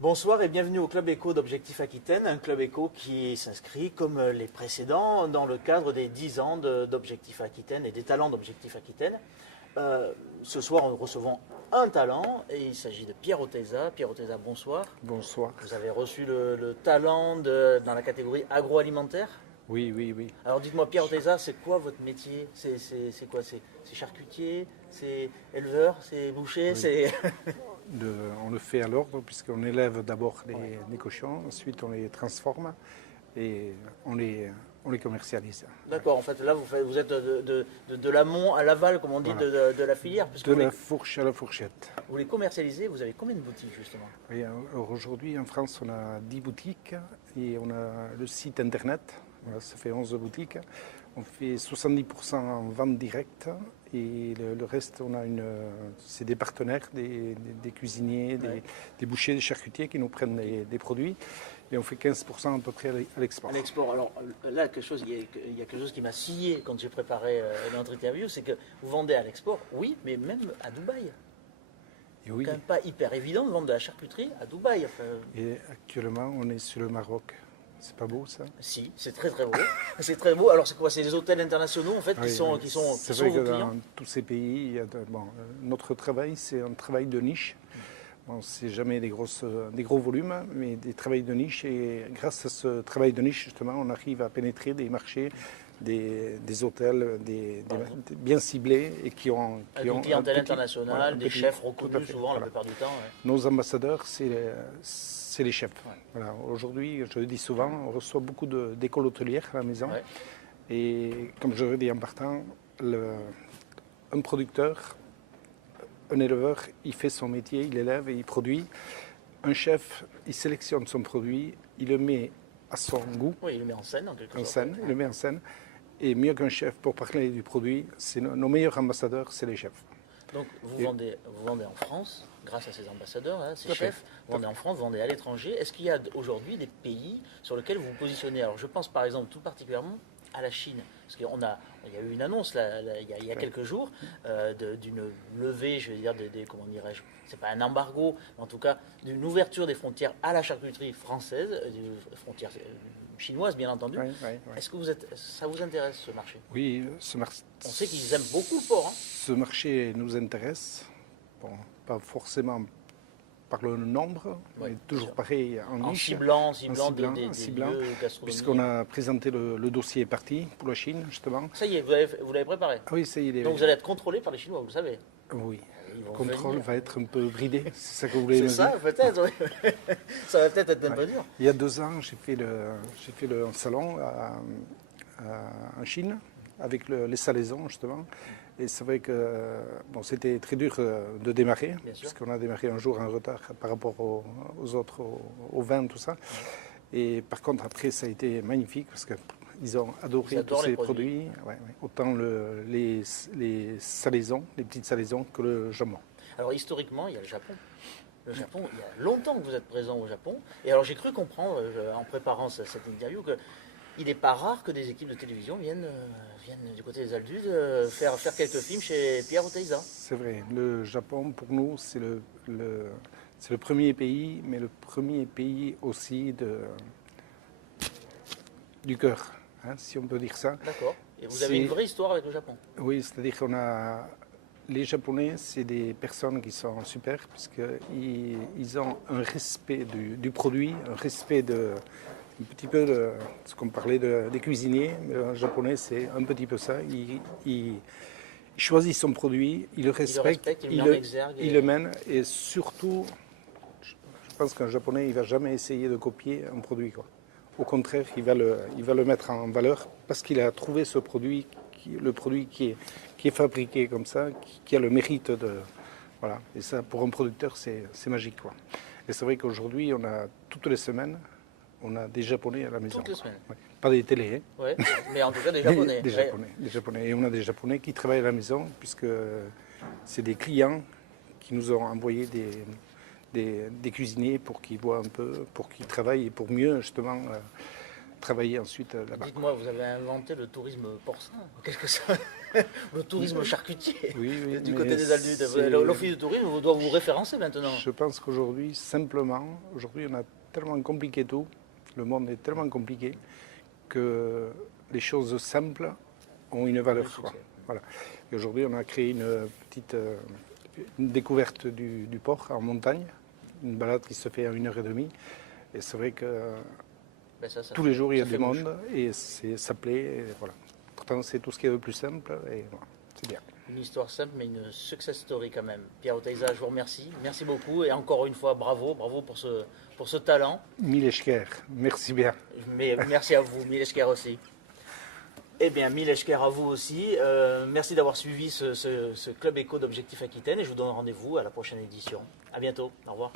Bonsoir et bienvenue au Club Éco d'Objectif Aquitaine, un club éco qui s'inscrit comme les précédents dans le cadre des 10 ans d'Objectif Aquitaine et des talents d'Objectif Aquitaine. Ce soir, nous recevons un talent et il s'agit de Pierre Oteiza. Pierre Oteiza, bonsoir. Bonsoir. Vous avez reçu le talent dans la catégorie agroalimentaire. Oui. Alors dites-moi, Pierre Oteiza, c'est quoi votre métier? C'est quoi? C'est charcutier? C'est éleveur? C'est boucher? Oui. On le fait à l'ordre puisqu'on élève d'abord les cochons, ensuite on les transforme et on les commercialise. D'accord, en fait là vous êtes de l'amont à l'aval, comme on dit, Voilà. de la filière. De la fourche à la fourchette. Vous les commercialisez, vous avez combien de boutiques justement? Oui, alors aujourd'hui en France on a 10 boutiques et on a le site internet, voilà, ça fait 11 boutiques. On fait 70% en vente directe et le reste, c'est des partenaires, des cuisiniers, des bouchers, des charcutiers qui nous prennent des produits. Et on fait 15% à peu près à l'export. À l'export. Alors là, il y a quelque chose qui m'a scié quand j'ai préparé notre interview, c'est que vous vendez à l'export, oui, mais même à Dubaï. Et oui. C'est quand même pas hyper évident de vendre de la charcuterie à Dubaï. Enfin... Et actuellement, on est sur le Maroc. C'est pas beau ça? Si, c'est très beau. C'est très beau. Alors c'est quoi? C'est des hôtels internationaux en fait oui, qui sont c'est vrai vos que clients? dans tous ces pays, notre travail c'est un travail de niche. Bon, c'est jamais des gros volumes, mais des travails de niche. Et grâce à ce travail de niche, justement, on arrive à pénétrer des marchés, des hôtels bien ciblés et qui ont une clientèle internationale, des chefs reconnus souvent la plupart du temps. Ouais. Nos ambassadeurs, c'est les chefs. Ouais. Voilà. Aujourd'hui, je le dis souvent, on reçoit beaucoup d'écoles hôtelières à la maison. Ouais. Et comme je le dis en partant, un producteur, un éleveur, il fait son métier, il élève et il produit. Un chef, il sélectionne son produit, il le met à son goût. Oui, il le met en scène en quelque sorte. Il le met en scène. Et mieux qu'un chef, pour parler du produit, nos meilleurs ambassadeurs, c'est les chefs. Donc vous vendez en France, grâce à ces ambassadeurs, hein, ces chefs, vous vendez en France, vous vendez à l'étranger. Est-ce qu'il y a aujourd'hui des pays sur lesquels vous vous positionnez? Alors je pense par exemple tout particulièrement à la Chine. Parce qu'il y a eu une annonce il y a quelques jours d'une levée, je veux dire, comment dirais-je, c'est pas un embargo, mais en tout cas d'une ouverture des frontières à la charcuterie française, des frontières chinoises bien entendu. Oui. Est-ce que ça vous intéresse ce marché? Oui, ce marché. On sait qu'ils aiment beaucoup le porc. Hein. Ce marché nous intéresse, bon, pas forcément par le nombre, mais toujours pareil en niche. Ciblant des lieux gastronomiques. Puisqu'on a présenté le dossier parti pour la Chine, justement. Ça y est, vous l'avez préparé? Oui, ça y est. Donc vous allez être contrôlé par les Chinois, vous le savez? Oui. Le contrôle va être un peu bridé, c'est ça que vous voulez me dire? C'est ça, peut-être, oui. Ça va peut-être être un peu dur. Il y a 2 ans, j'ai fait un salon en Chine, avec les salaisons, justement. Et c'est vrai que c'était très dur de démarrer, parce qu'on a démarré un jour en retard par rapport aux autres, aux vins, tout ça. Et par contre, après, ça a été magnifique, parce qu'ils ont adoré tous ces produits. Ouais. Autant les salaisons, les petites salaisons, que le jambon. Alors historiquement, il y a le Japon. Le Japon, il y a longtemps que vous êtes présent au Japon. Et alors j'ai cru comprendre, en préparant cette interview, qu'il n'est pas rare que des équipes de télévision viennent du côté des Aldudes faire quelques films chez Pierre Oteiza. C'est vrai. Le Japon, pour nous, c'est le premier pays, mais le premier pays aussi du cœur, hein, si on peut dire ça. D'accord. Et vous avez une vraie histoire avec le Japon? Oui, c'est-à-dire les Japonais, c'est des personnes qui sont super, puisqu'ils ont un respect du produit, un respect un petit peu de ce qu'on parlait des cuisiniers. Mais le japonais, c'est un petit peu ça. Il choisit son produit, il le respecte, il le mène. Et surtout, je pense qu'un japonais, il ne va jamais essayer de copier un produit, quoi. Au contraire, il va le mettre en valeur parce qu'il a trouvé ce produit, le produit qui est fabriqué comme ça, qui a le mérite de... Voilà. Et ça, pour un producteur, c'est magique, quoi. Et c'est vrai qu'aujourd'hui, on a toutes les semaines, on a des Japonais à la maison. Toutes les semaines. Ouais. Pas des télés. Hein. Ouais, mais en tout cas des Japonais. Des Japonais. Et on a des Japonais qui travaillent à la maison, puisque c'est des clients qui nous ont envoyé des cuisiniers pour qu'ils voient un peu, pour qu'ils travaillent et pour mieux justement travailler ensuite là-bas. Dites-moi, vous avez inventé le tourisme porcin, en quelque sorte. Le tourisme charcutier. Oui, Du mais côté des Aldudes. c'est- L'office de tourisme doit vous référencer maintenant. Je pense qu'aujourd'hui, simplement, aujourd'hui on a tellement compliqué tout, le monde est tellement compliqué, que les choses simples ont une valeur. Le Quoi. succès. Voilà. Et aujourd'hui, on a créé une petite une découverte du port en montagne, une balade qui se fait à 1h30. Et c'est vrai que Ben ça tous les jours, il y a ça du fait mouche. monde et ça plaît. Et voilà. Pourtant, c'est tout ce qui est le plus simple et voilà, c'est bien. Une histoire simple, mais une success story quand même. Pierre Oteiza, je vous remercie. Merci beaucoup. Et encore une fois, bravo pour ce talent. Mileshker, merci bien. Mais merci à vous, Mileshker aussi. Eh bien, Mileshker à vous aussi. Merci d'avoir suivi ce Club Éco d'Objectif Aquitaine et je vous donne rendez-vous à la prochaine édition. À bientôt. Au revoir.